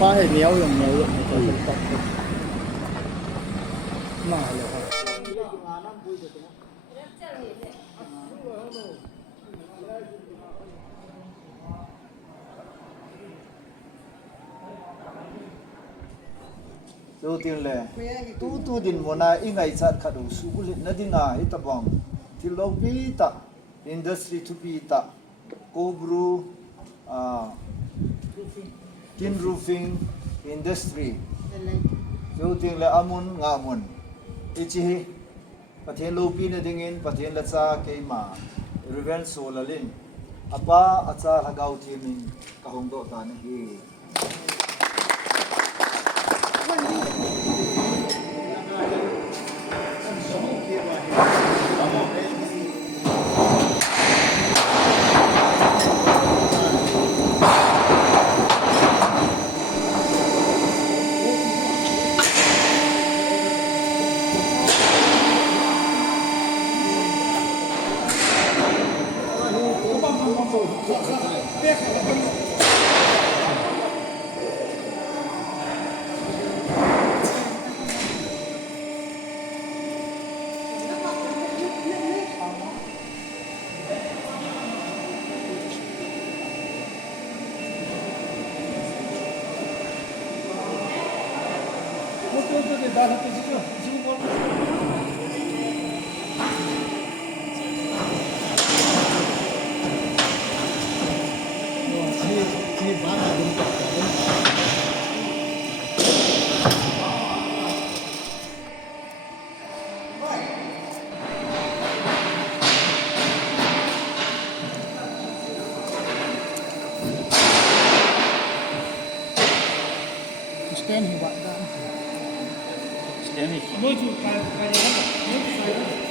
ปลาให้เหนียวอย่างเหนียวอย่างนี้ก็ต้องมาเลยครับดูทีเลยตู้ดินวันนั้นอีกไงจัดขัดสุกุลนั่นดิน่ะฮิตบังที่เราปีตาอินดัสทรีทุปีตาโคบรูทินรูฟิงอินดัสทรีดูทีเลยอามุนงามุนอีจีประเทศโลปีนั่นดิ่งประเทศละซาเกยมาริเวนโซลลินอาป้าอาจารย์ฮักเอาทีมิงกะฮงโดตานี่ Stand here, what? Stand it.